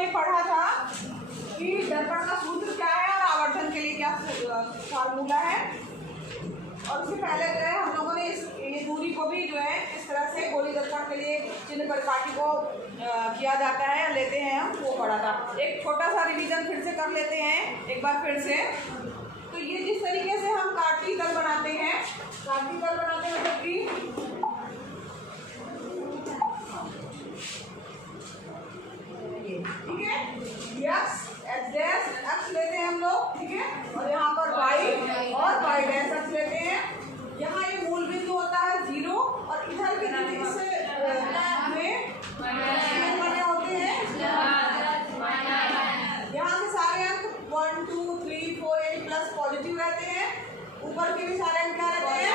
ने पढ़ा था कि दर्पण का सूत्र क्या है और आवर्धन के लिए क्या फार्मूला है, और उससे पहले जो है हम लोगों ने ये दूरी को भी जो है इस तरह से गोली दर्पण के लिए चिन्ह परिपाटी को किया जाता है, लेते हैं हम, वो पढ़ा था। एक छोटा सा रिवीजन फिर से कर लेते हैं एक बार फिर से। तो ये जिस तरीके से हम काटती तल बनाते हैं, काटती तल बनाते हैं मतलब कि ठीक है, यस एच डैश एक्स लेते हैं हम लोग, ठीक है, और यहाँ पर वाई और वाई डैश एक्स लेते हैं। यहाँ ये मूल बिंदु होता है 0 और इधर के इससे बने होते हैं। यहाँ के सारे अंक 1 2 3 4 यानी प्लस पॉजिटिव रहते हैं, ऊपर के भी सारे अंक क्या रहते हैं,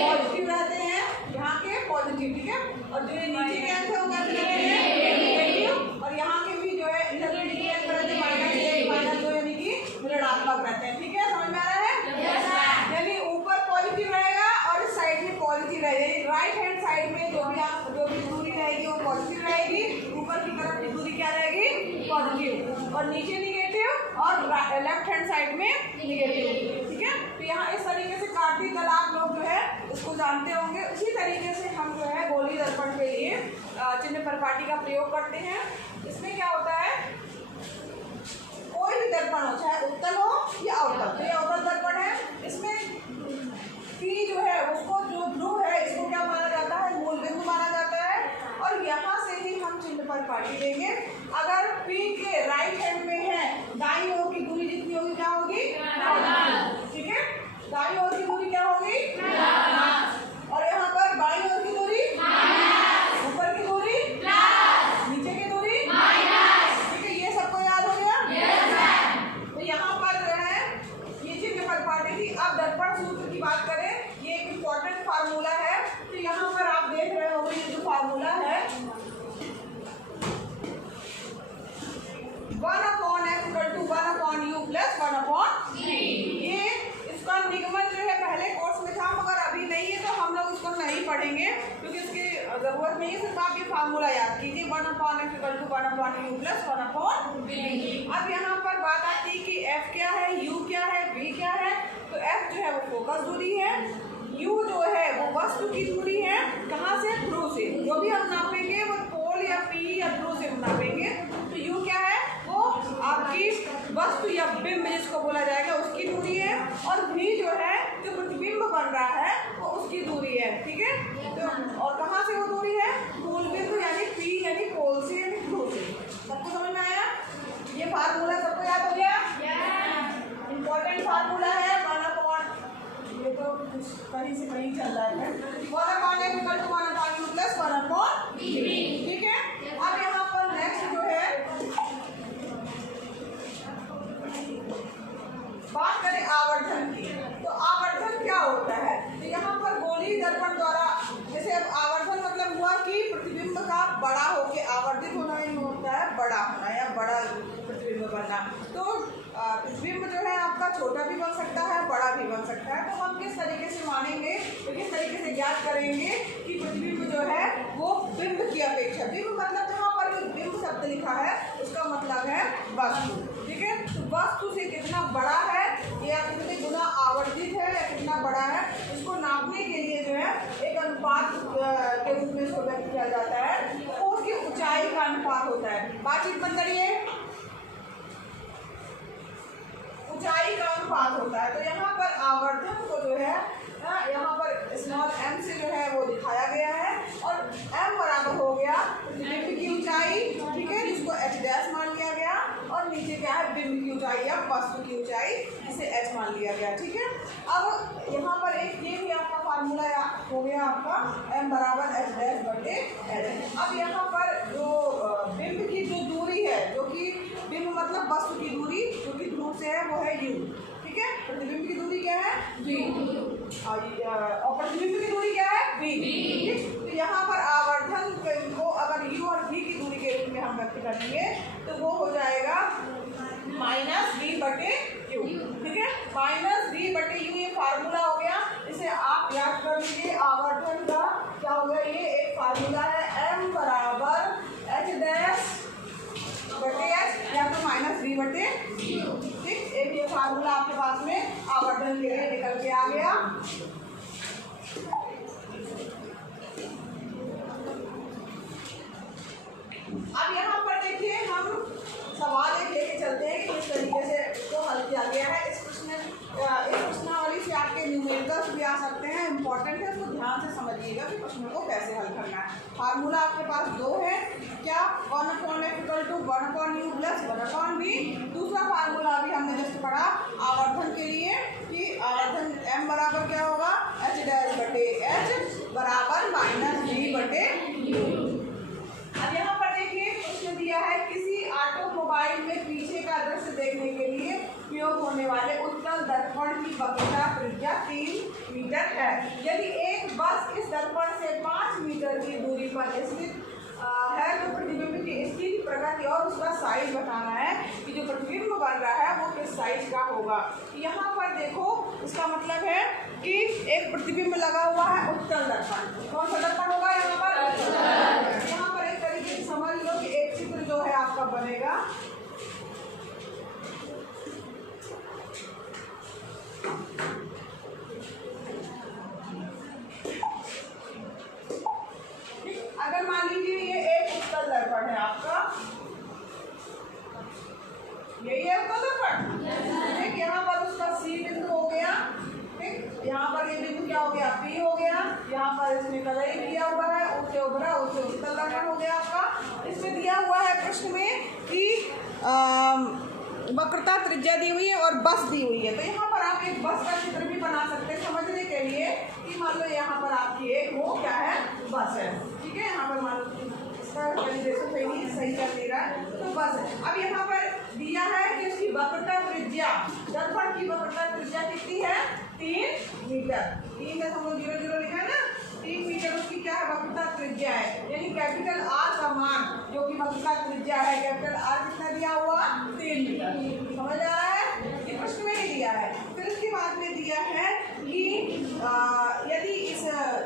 पॉजिटिव रहते हैं, यहाँ के पॉजिटिव, ठीक है, और जो नीचे के अंक है वो कैसे रहते हैं, नेगेटिव, और यहाँ के भी जो है इधर के नीचे अंक रहते हैं -1 -2 यानी कि ऋणात्मक रहते हैं, ठीक है, समझ में आ रहा है? यानी ऊपर पॉजिटिव रहेगा और इस साइड में पॉजिटिव रहेगा, राइट हैंड साइड में जो भी दूरी रहेगी वो पॉजिटिव रहेगी, ऊपर की तरफ की दूरी क्या रहेगी, पॉजिटिव, और नीचे निगेटिव और लेफ्ट हैंड साइड में निगेटिव, ठीक है। तो यहाँ इस तरीके से काटती तल आप लोग जो है उसको जानते होंगे। उसी तरीके से हम जो है गोली दर्पण के लिए चिन्ह परिपाटी का प्रयोग करते हैं। इसमें क्या होता है, कोई भी दर्पण हो, चाहे उत्तल हो या अवतल, तो ये अवतल दर्पण है, इसमें P जो है उसको जो ध्रुव है इसको क्या माना जाता है, मूल बिंदु माना जाता है, और यहाँ से ही हम चिन्ह परिपाटी लेंगे। अगर P के राइट हैंड में है, दाईं ओर की दूरी जितनी होगी क्या होगी, ठीक है, दाईं ओर की दूरी क्या होगी, और यहाँ पर बाईं ओर की दूरी, ऊपर की दूरी, नीचे की दूरी, ठीक है, ये सबको याद हो गया। तो यहाँ पर जो है ये चिन्ह परिपाटी थी। अब दर्पण सूत्र की बात करें, ये एक इम्पोर्टेंट फार्मूला है। तो यहाँ पर आप देख रहे होंगे ये जो फार्मूला है 1/f = 1/u + 1/3। ये इसका निगमन जो है पहले कोर्स में था, मगर अभी नहीं है तो हम लोग इसको नहीं पढ़ेंगे क्योंकि इसकी जरूरत नहीं है, सिर्फ आप ये फार्मूला याद कीजिए 1/f = 1/u + 1/v। अब यहाँ पर बात आती है कि f क्या है, u क्या है, v क्या है। तो f जो है वो फोकस दूरी है, u जो है वो वस्तु की दूरी है, कहाँ से, ध्रुव से, जो भी हम नापेंगे वो पोल या p या ध्रुव से नापेंगे। तो u क्या है, वो आपकी वस्तु या बिंब जिसको बोला जाएगा उसकी दूरी है, और v जो है जो प्रतिबिंब बन रहा है वो उसकी दूरी है, ठीक है। तो और कहाँ से वो दूरी है, मूल बिंदु यानी p यानी पोल से यानी ध्रुव से। सबको समझ में आया? ये फार्मूला सबको याद हो गया? इम्पोर्टेंट फार्मूला है 1/, ये तो कुछ कहीं से कहीं चल रहा है, 1/f = 1/u + 1/v, ठीक है। अब यहाँ पर नेक्स्ट जो है बात करें आवर्धन की। तो आवर्धन क्या होता है, तो यहाँ पर गोली दर्पण द्वारा, जैसे अब आवर्धन मतलब हुआ कि प्रतिबिंब का बड़ा होके आवर्धित होना ही होता है, बड़ा होना या बड़ा प्रतिबिंब बनना। तो प्रतिबिंब जो है आपका छोटा भी बन सकता है, बड़ा भी बन सकता है। तो हम किस तरीके से मानेंगे, तो किस तरीके से ज्ञात करेंगे कि प्रतिबिंब जो है वो बिंब की अपेक्षा, बिंब मतलब जहाँ पर बिंब शब्द लिखा है उसका मतलब है वस्तु, ठीक है। तो वस्तु से कितना बड़ा है या कितने गुना आवर्धित है या कितना बड़ा है, इसको नापने के लिए जो है एक अनुपात के रूप में इसको व्यक्त किया जाता है, वो उसकी ऊंचाई का अनुपात होता है। बातचीत बंद करिए, ऊंचाई का अनुपात होता है। तो यहाँ पर आवर्धन को जो है यहाँ पर स्मॉल m से जो है वो दिखाया गया है, और m बराबर हो गया बिंब की ऊंचाई, ठीक है, जिसको h डैश मान लिया गया, और नीचे क्या है, बिंब की ऊंचाई या वस्तु की ऊंचाई, जिसे h मान लिया गया, ठीक है। अब यहाँ पर एक ये भी आपका फार्मूला हो गया आपका m = h⁻h। अब यहाँ पर जो बिंब की जो दूरी है, जो कि बिंब मतलब वस्तु की दूरी जो कि ध्रुव से है वो है u, ठीक है। प्रतिबिंब की दूरी क्या है, v, और प्रतिबिंब की दूरी क्या है, v, ठीक। तो यहाँ पर आवर्धन को अगर u और v की दूरी के रूप में हम व्यक्त करेंगे तो वो हो जाएगा -v/u, ठीक है, -v/u। ये फार्मूला हो गया, इसे आप याद कर लीजिए। आवर्धन का क्या हो गया, ये एक फार्मूला है, m = h⁻ बटे ठीक। एक ये फार्मूला आपके पास में आवर्धन के लिए निकल के आ गया। अब यहाँ पर देखिए हम सवाल एक लेके चलते हैं कि किस तरीके से इसको हल किया गया है। इस प्रश्नावली से आपके न्यूमेरिकल्स भी आ सकते हैं, इंपॉर्टेंट है, उसको ध्यान से समझिएगा कि प्रश्नों को कैसे हल करना है। फार्मूला आपके पास दो है, क्या 1/f = 1/u + 1/v। दूसरा फार्मूला अभी हमने जस्ट पढ़ा आवर्धन के लिए कि आवर्धन m बराबर क्या होगा, h डैश बटे h बराबर -v/u। अब यहाँ पर देखिए प्रश्न दिया है किसी ऑटोमोबाइल में पीछे का दृश्य देखने के लिए उपयोग होने वाले उत्तल दर्पण की वक्रता त्रिज्या 3 मीटर है। यदि एक बस इस दर्पण से 5 मीटर की दूरी पर स्थित है तो प्रतिबिंब की स्थिति, प्रगति और उसका साइज बताना है कि जो प्रतिबिंब बन रहा है वो किस साइज का होगा। यहाँ पर देखो इसका मतलब है कि एक प्रतिबिंब लगा हुआ है उत्तल दर्पण। कौन सा दर्पण होगा यहाँ पर? यहाँ पर एक तरीके से समझ लो कि एक चित्र जो है आपका बनेगा। अगर मान लीजिए ये एक उत्तल दर्पण है आपका, यही है उत्तल दर्पण ठीक। यहाँ पर उसका C बिंदु हो गया ठीक, यहाँ पर ये बिंदु क्या हो गया, P हो गया। यहाँ पर इसमें कलई किया हुआ है, ऊंचे उभरा ऊंचे उत्तल दर्पण हो गया आपका। इसमें दिया हुआ है प्रश्न में कि वक्रता त्रिज्या दी हुई है और बस दी हुई है। तो यहाँ पर आप एक बस का चित्र भी बना सकते हैं समझने के लिए कि मान लो यहाँ पर आपकी एक वो क्या है, बस है ठीक है। यहाँ पर मान लो इसका कैलिब्रेशन सही नहीं, सही कर दे रहा है तो बस है। अब यहाँ पर दिया है कि उसकी वक्रता त्रिज्या, दर्पण की वक्रता त्रिज्या कितनी है, 3 मीटर। 3.00 लिखा है ना, 3 मीटर उसकी क्या है, वक्रता त्रिज्या है। यानी कैपिटल R का मान जो कि वक्रता त्रिज्या है, कैपिटल R कितना दिया हुआ, 3 मीटर। समझ आ रहा है, ये प्रश्न में ही दिया है। फिर इसके बाद में दिया है कि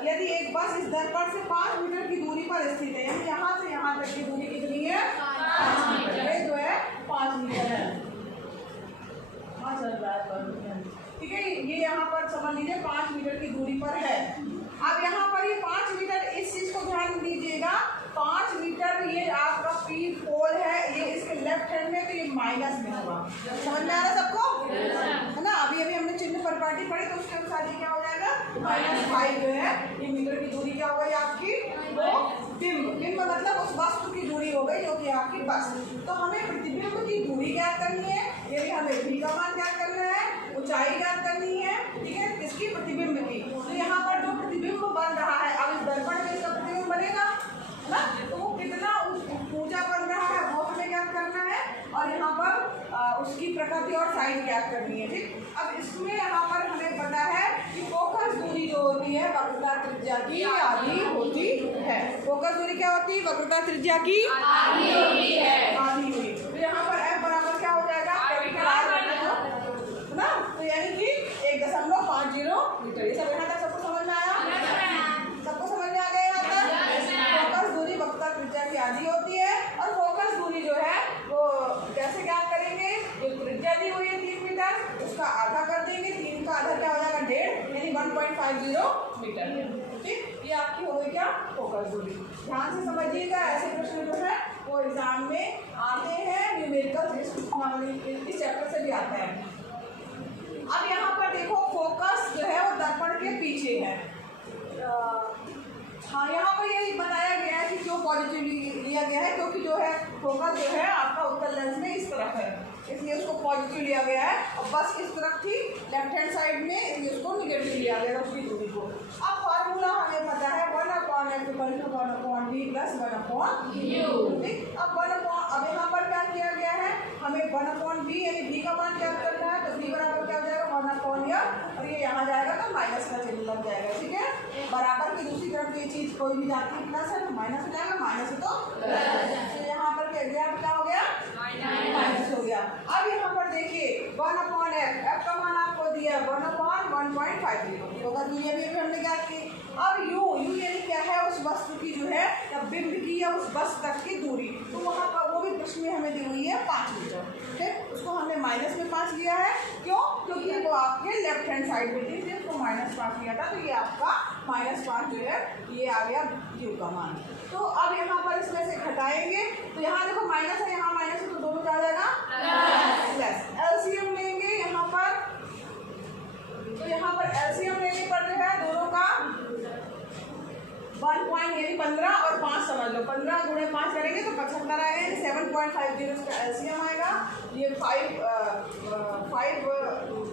यदि एक बस इस दर्पण से 5 मीटर की दूरी पर स्थित है, यानी यहाँ से यहाँ तक की दूरी कितनी है, 5 मीटर। ये जो है 5 मीटर है, ठीक है। ये यहाँ पर समझ लीजिए 5 मीटर की दूरी पर है। अब यहाँ पर ये 5 मीटर, इस चीज को ध्यान दीजिएगा, 5 मीटर ये आपका P पोल है, ये इसके लेफ्ट हैंड में, तो ये माइनस में होगा। समझ में आ रहा है सबको, है ना। अभी हमने चिन्ह पर पार्टी पढ़ी तो उसके अनुसार ये क्या हो जाएगा, -5 जो है ये मीटर की दूरी क्या हो गई आपकी, वो बिंब मतलब उस वस्तु की दूरी हो गई जो कि आपकी बस। तो हमें प्रतिबिंब की दूरी ज्ञात करनी है, ये भी हमें V का मान ज्ञात करना है, ऊंचाई ज्ञात करनी है ठीक है, किसकी, प्रतिबिंब की। तो यहाँ पर जो प्रतिबिंब बन रहा है, अब इस दर्पण में इसका प्रतिबिंब बनेगा ना, तो वो कितना ऊंचा बन रहा है वो हमें ज्ञात करना है, और यहाँ पर उसकी प्रकृति और साइज ज्ञात करनी है ठीक। अब इसमें यहाँ पर हमें पता है कि फोकस दूरी जो होती है वक्रता त्रिज्या की आधी होती है। फोकस दूरी क्या होती है, वक्रता त्रिज्या की आधी होती है, आधी हुई। तो यहाँ पर F बराबर क्या हो जाएगा, कैपिटल R है ना, तो यानी कि 1.50 मीटर। ये सब यहाँ तक सबको समझ में आया, सबको समझ में आ गया यहाँ तक। फोकस दूरी वक्रता त्रिज्या की आधी होती है, और फोकस दूरी जो है वो कैसे ज्ञात करेंगे, जो त्रिज्या दी हुई है 3 मीटर उसका आधा कर देंगे, 3 का आधा क्या हो जाएगा, 1.5 यानी 1.50 मीटर ठीक। ये आपकी हो गई क्या, फोकस दूरी। ध्यान से समझिएगा, ऐसे प्रश्न जो है वो एग्जाम में आते हैं, न्यूमेरिकल इस चैप्टर से भी आता है। अब यहाँ पर देखो फोकस जो है वो दर्पण के पीछे है। हाँ, यहाँ पर ये बताया गया है कि क्यों पॉजिटिवली लिया गया है, क्योंकि जो है फोकस जो है आपका उत्तल लेंस में इस तरफ है, इसलिए उसको पॉजिटिव लिया गया है, और बस इस तरफ थी लेफ्ट हैंड साइड में, इसलिए उसको निगेटिव लिया गया उसकी दूरी को। अब फार्मूला हमें पता है 1/f = 1/v + 1/u ठीक। अब यहाँ पर क्या किया गया है, हमें 1/v यानी v का मान ज्ञात करना है, तो v बराबर क्या हो जाएगा, 1/f, और ये यहाँ जाएगा तो माइनस का चिन्ह लग जाएगा ठीक है। बराबर की दूसरी तरफ ये चीज कोई भी जाती है प्लस है तो माइनस हो जाएगा, माइनस है तो यहाँ पर क्या हो गया, माइनस हो गया। अब यहाँ पर देखिए 1/f, f का मान आपको दिया 1/1.50, होगा दूरी अभी हमने ज्ञात की। अब u यानी क्या है, उस वस्तु की जो है या बिंब की या उस बस तक की दूरी, तो वहाँ पर वो भी प्रश्न में हमें दी हुई है 5 मीटर ठीक। माइनस में 5 लिया है, क्यों? क्योंकि वो आपके लेफ्ट हैंड साइड में थी, इसलिए उसको -5 लिया था, तो ये आपका -5 जो है ये आ गया क्यू का मान। तो अब यहाँ पर इसमें से घटाएंगे, तो यहाँ देखो माइनस है, यहाँ माइनस है, तो दोनों क्या आ जाएगा प्लस। एलसीएम लेंगे यहाँ पर, तो यहाँ पर एलसीएम लेने पर जो है दोनों का 1 पॉइंट यानी 15 और 5 समझ लो, 15 गुणे 5 करेंगे तो 75 आएगा, 7.50 इसका एलसीएम आएगा। ये 5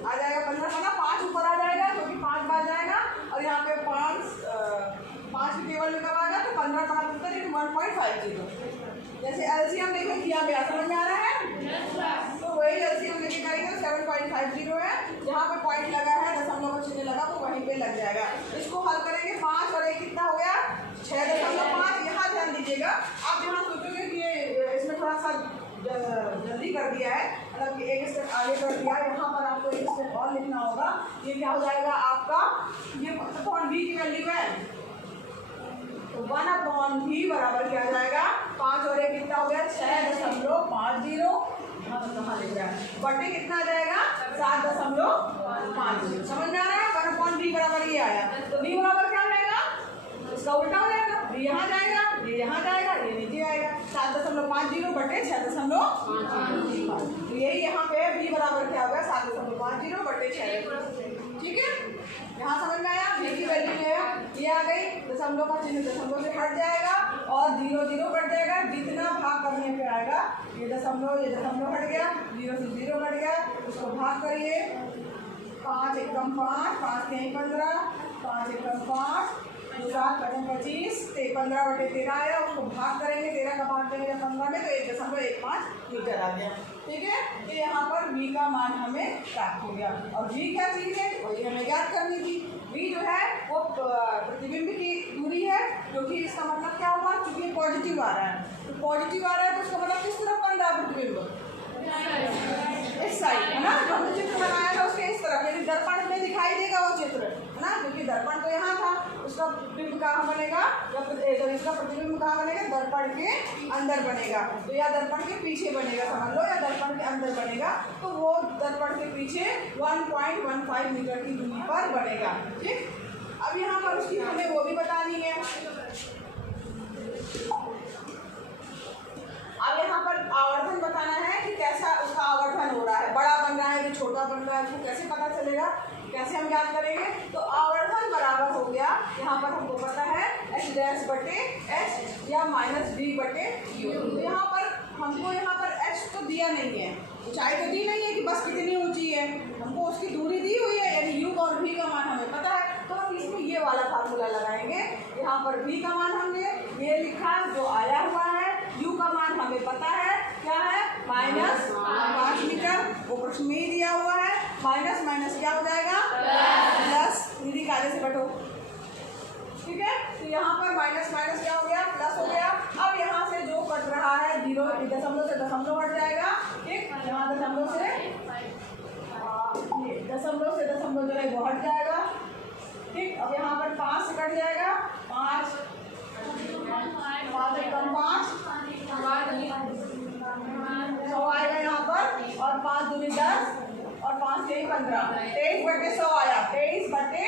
आ जाएगा, 15 5 ऊपर आ जाएगा क्योंकि 5 बाद जाएगा, और यहाँ पे 5 की टेबल में कब आएगा तो 15 5 ऊपर 1.50। जैसे एलसीएम देखो किया गया, समझ में आ रहा है? तो वही एलसीएम लेके करेंगे तो 7.50 है, जहाँ पे पॉइंट लगा है दशमलव का चिन्ह लगा वो वहीं पे लग जाएगा। इसको हल करेंगे, 5 और 1 कितना हो गया 6.5। यहाँ ध्यान दीजिएगा, आप यहाँ सोचोगे कि ये इसमें थोड़ा सा जल्दी कर दिया है, मतलब एक स्टेप आगे कर दिया, यहाँ पर आपको एक स्टेप और लिखना होगा। ये क्या हो जाएगा आपका, ये अपॉन v की वैल्यू है, तो 1/v बराबर क्या जाएगा 5 और 1 कितना हो गया 6.50, हाँ तो कहाँ लिख रहा है, बटे कितना आ जाएगा 7.50। समझ में आ रहा है? 1/v बराबर ये आया, तो v बराबर क्या आएगा, इसका उल्टा हो जाएगा, v यहाँ जाएगा, ये यहाँ जाएगा, ये नीचे आएगा, 7.50 बटे 6.50। तो यही यहाँ पे v बराबर क्या होगा 7.50 बटे 6। ठीक है, यहाँ समझ में आया? v की वैल्यू है ये आ गई, दशमलव का चिन्ह दशमलव से हट जाएगा और 0 0 कट जाएगा, जितना भाग करने पे आएगा ये दशमलव हट गया, 0 से 0 कट गया, उसको भाग करिए, 5 एकम 5, 5 के 15, 5 एकम 5, 7 पचम 25, 15 बटे 13 आया, उसको भाग करेंगे, 13 का भाग करेंगे 15 में तो 1.15 मीटर आ गया। ठीक है, तो यहाँ पर v का मान हमें प्राप्त हो गया, और v क्या चीज़ है वही हमें ज्ञात करनी थी। v जो है वो प्रतिबिंब की दूरी है, क्योंकि इसका मतलब क्या हुआ, चूंकि पॉजिटिव आ रहा है, तो पॉजिटिव आ रहा है तो उसका मतलब किस तरफ बन रहा है प्रतिबिंब, इस साइड है ना, जो हमने चित्र बनाया था उसके इस तरफ, यदि दर्पण में दिखाई देगा वो चित्र है ना, क्योंकि दर्पण तो यहाँ था, उसका बिंब कहाँ बनेगा, जब इसका प्रतिबिंब कहाँ बनेगा, दर्पण के अंदर बनेगा, तो या दर्पण के पीछे बनेगा समझ लो, या दर्पण के अंदर बनेगा, तो वो दर्पण के पीछे 1.15 मीटर की दूरी पर बनेगा। ठीक, अब यहाँ पर उसकी हमें वो भी बतानी है। अब यहाँ पर आवर्धन बताना है कि कैसा उसका आवर्धन हो रहा है, बड़ा बन रहा है कि छोटा बन रहा है, उसको कैसे पता चलेगा, कैसे हम याद करेंगे। तो आवर्धन बराबर हो गया, यहाँ पर हमको पता है h' बटे h या -v बटे u। तो यहाँ पर हमको यहाँ पर h तो दिया नहीं है, ऊंचाई तो दी नहीं है कि बस कितनी ऊंची है, हमको उसकी दूरी दी हुई है, यानी u और v का मान हमें पता है, तो हम इसमें ये वाला फार्मूला लगाएंगे। यहाँ पर v का मान हमने ये लिखा जो आया हुआ है, u का मान हमें पता है क्या है -5 मीटर, वो प्रश्न में ही दिया हुआ है, माइनस माइनस क्या हो जाएगा प्लस, दीदी काले से बटो। ठीक है, तो यहाँ पर माइनस माइनस क्या हो गया प्लस हो गया। अब यहाँ से जो कट रहा है 0 दशमलव से दशमलव हट जाएगा। ठीक, यहाँ दशमलव से दशमलव जो है वो हट जाएगा। ठीक, अब यहाँ पर 5 से कट जाएगा, 5 कम 5 100 आएगा यहाँ पर, और 5 दूनी 10 और 5 के 15, 23 बटे 100 आया, 23 बटे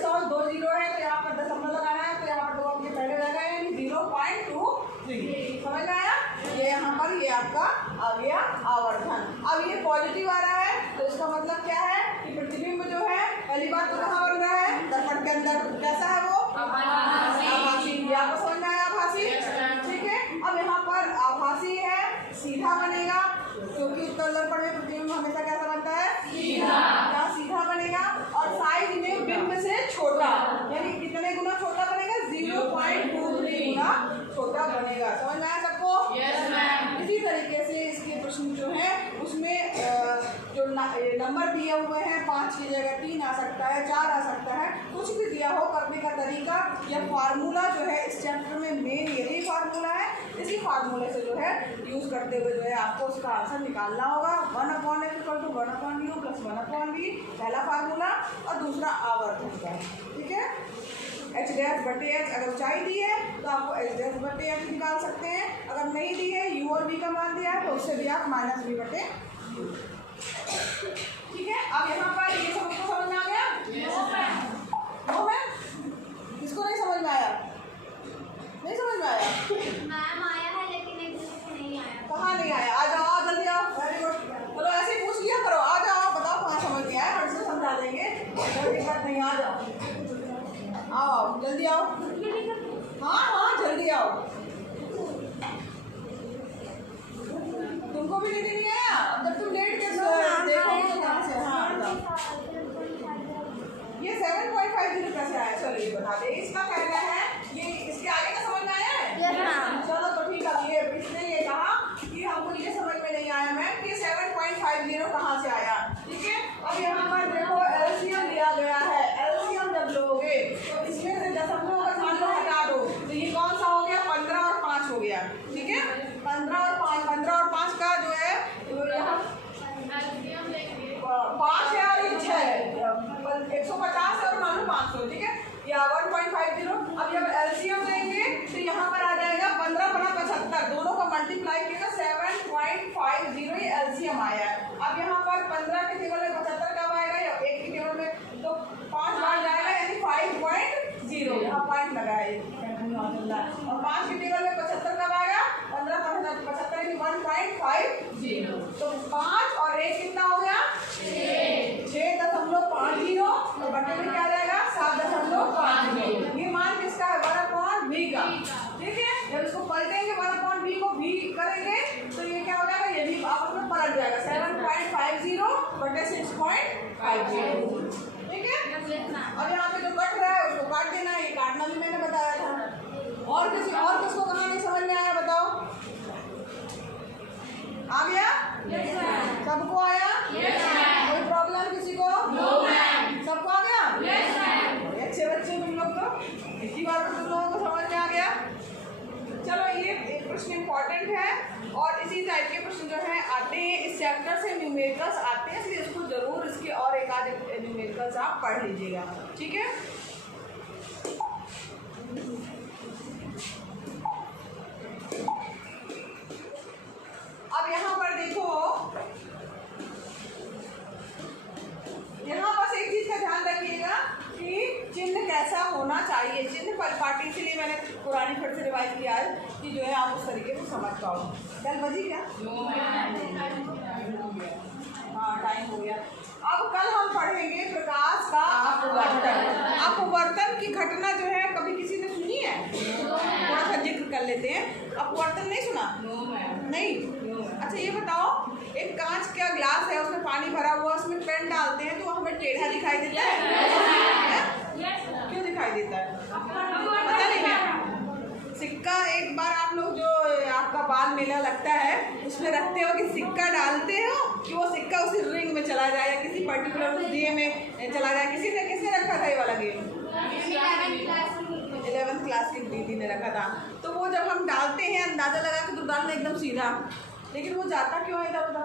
100, 2 0 है तो यहाँ पर दशमलव लगाना है, तो यहाँ पर 2 अंक पहले लगाए, यानी 0.23। समझ में आया? ये यहाँ पर ये आपका आ गया आवर्धन। अब ये पॉजिटिव आ रहा है तो इसका मतलब क्या है कि प्रतिबिंब जो है पहली बात तो कहाँ बन रहा है, दर्पण के अंदर। कैसा है वो आभासी, आपको समझ में आया आभासी। ठीक है, अब यहाँ पर आभासी है, सीधा बनेगा, क्योंकि उत्तल दर्पण में प्रतिबिंब हमेशा कैसा बनता है सीधा, सीधा बनेगा, और साइड में बिंब से छोटा, यानी कितने गुना छोटा बनेगा 0.23 गुना छोटा बनेगा। समझ में आया सबको? इसी तरीके से इसके प्रश्न जो है उसमें जो नंबर दिए हुए हैं 5 की जगह 3 आ सकता है, 4 आ सकता है, कुछ भी दिया हो, करने का तरीका या फार्मूला जो है इस चैप्टर में मेन यही फार्मूला है। इसी फार्मूले से जो है यूज करते हुए जो है आपको उसका आंसर निकालना होगा। 1/f = 1/u + 1/v पहला फार्मूला, और दूसरा आवर्धन का। ठीक है, h' बटे h अगर ऊंचाई दी है तो आपको h' बटे h निकाल सकते हैं, अगर मान नहीं दी है, u और v का मान दिया है, तो उससे भी आप माइनस v बटे, ठीक है। अब यहाँ पर ये सबको समझ में आ गया? वो है, इसको नहीं समझ में आया? नहीं समझ में आया? मैम आया है लेकिन एक दूसरे नहीं आया। कहाँ नहीं आया? आ जाओ, जल्दी आओ। Very good. चलो ऐसे ही पूछ लिया करो, आ जाओ, बताओ कहाँ समझ में आया, हम से समझा देंगे, कोई दिक्कत नहीं, आ जाओ, आओ जल्दी आओ। हाँ हाँ जल्दी आओ। तुमको भी नींद नहीं आया? जब तुम लेट के देखोगे तो कहाँ से? हाँ ये 7.50 कैसे आया? चलो ये बता दे। इसका कहना है ये इसके आगे का समझ में आया है? चलो तो ठीक है। ये इसने ये कहा कि हमको ये समझ में नहीं आया मैम कि 7.50 कहाँ से आया, ठीक है। अब यहाँ पर देखो एलसीएम लिया गया है, एलसीएम जब लोगे तो इसमें से दशमलव का मान लो हटा दो, तो ये कौन सा हो गया? 15 और 5 हो गया, ठीक है। 15 और 5 का जो है यहाँ 5 है और ये 6 है, 150 और मान लो 500, ठीक है, या 1.50। अब जब एलसीएम लेंगे तो यहाँ पर आ जाएगा 15 बना 75, दोनों का मल्टीप्लाई किया 7.50 ये एलसीएम आया है। अब यहाँ पर 15 के टेबल में 75 कब आएगा, या 1 के टेबल में तो 5 बार जाएगा, यानी 5.0 यहाँ पॉइंट लगाए, और 5 के टेबल में 75 कब आएगा? 15 75 यानी 1.50, तो 5 और 1 कितना हो गया? 6.50 और बटे में क्या जाएगा? 7.50। ये मान किसका है? 1/v का, ठीक है। जब इसको पलटेंगे 1/v को v करेंगे तो ये क्या हो जाएगा? ये भी आपस में पलट जाएगा, 7.50 बटे 6.50, ठीक है। अब यहाँ पे जो कट रहा है उसको काट देना है, ये काटना भी मैंने बताया था। और किसको कहाँ नहीं समझ में आया बताओ? आ गया? सबको आया? कोई प्रॉब्लम किसी को? सबको आ गया? अच्छे बच्चे तुम लोग तो, इसी बार में तुम लोगों को समझ में आ गया। चलो ये एक प्रश्न इम्पोर्टेंट है और इसी टाइप के प्रश्न जो है आते हैं, इस चैप्टर से न्यूमेरिकल्स आते हैं, इसलिए इसको जरूर इसके और एक आध न्यूमेरिकल्स आप पढ़ लीजिएगा, ठीक है। अब यहाँ पर देखो, यहाँ बस एक चीज का ध्यान रखिएगा कि चिन्ह कैसा होना चाहिए, चिन्ह परिपाटी, इसलिए मैंने पुरानी फिर से रिवाइज किया है कि जो है आप उस तरीके से समझ पाओ। कल बजी क्या? हाँ टाइम हो गया। अब कल हम पढ़ेंगे प्रकाश का अपवर्तन। अपवर्तन की घटना जो है कभी किसी ने सुनी है? थोड़ा सा जिक्र कर लेते हैं। अपवर्तन नहीं सुना? नहीं? अच्छा ये बताओ, एक कांच का ग्लास है, उसमें पानी भरा हुआ, उसमें पेन डालते हैं तो हमें टेढ़ा दिखाई देता है? क्यों दिखाई देता है? पता नहीं है। सिक्का एक बार आप लोग जो आपका बाल मेला लगता है उसमें रखते हो कि सिक्का डालते हो कि वो सिक्का उसी रिंग में चला जाए या किसी पर्टिकुलर दिए में चला जाए। किसने रखा था ये वाला गेम? 11th क्लास की दीदी ने रखा था। तो वो जब हम डालते हैं अंदाजा लगा के तो डालना एकदम सीधा, लेकिन वो जाता क्यों है इधर उधर?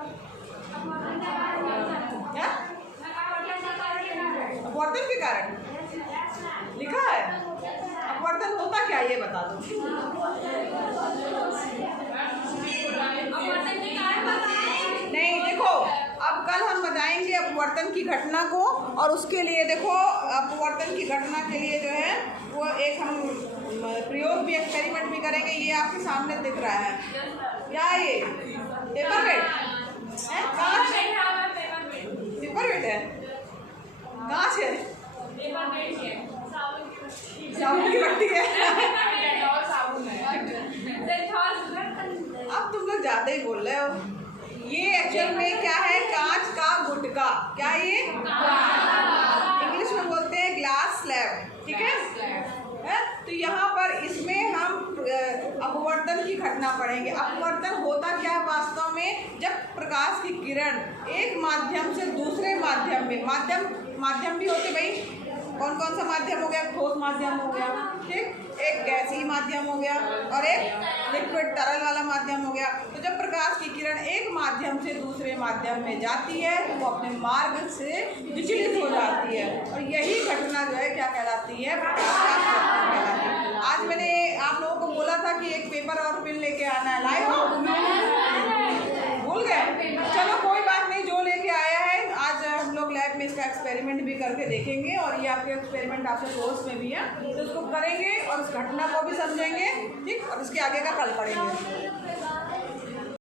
क्या? अपवर्तन के कारण लिखा है। अपवर्तन होता क्या ये बता दो। नहीं देखो, अब कल हम बताएंगे अपवर्तन की घटना को, और उसके लिए देखो अपवर्तन की घटना के लिए जो है वो एक हम प्रयोग भी, एक्सपेरिमेंट भी करेंगे। ये आपके सामने दिख रहा है क्या? ये पेपर वेट है, कांच पेपर वेट है, कांच है, साबुन की पट्टी है। अब तुम लोग ज्यादा ही बोल रहे हो। ये एक्चुअल में क्या है? कांच का गुटका। क्या ये? इंग्लिश में बोलते हैं ग्लास स्लैब, ठीक है। तो यहाँ पर इसमें हम अपवर्तन की घटना पढ़ेंगे। अपवर्तन होता क्या है वास्तव में? जब प्रकाश की किरण एक माध्यम से दूसरे माध्यम में, माध्यम भी होते भाई, कौन कौन सा माध्यम हो गया? ठोस माध्यम हो गया, ठीक, एक गैसीय माध्यम हो गया और एक लिक्विड तरल वाला माध्यम हो गया। तो जब प्रकाश की किरण एक माध्यम से दूसरे माध्यम में जाती है तो वो अपने मार्ग से विचलित हो जाती है, और यही घटना जो है क्या कहलाती है? प्रकाश का अपवर्तन कहलाती है। आज मैंने आप लोगों को बोला था कि एक पेपर और पेन लेके आना है, लाए हो? भूल गए? चलो कोई बात नहीं, जो लेके आया है आज हम लोग लैब में इसका एक्सपेरिमेंट भी करके देखेंगे और ये आपके एक्सपेरिमेंट आपके कोर्स में भी है, तो उसको करेंगे और उस घटना को भी समझेंगे, ठीक, और इसके आगे का कल पढ़ेंगे।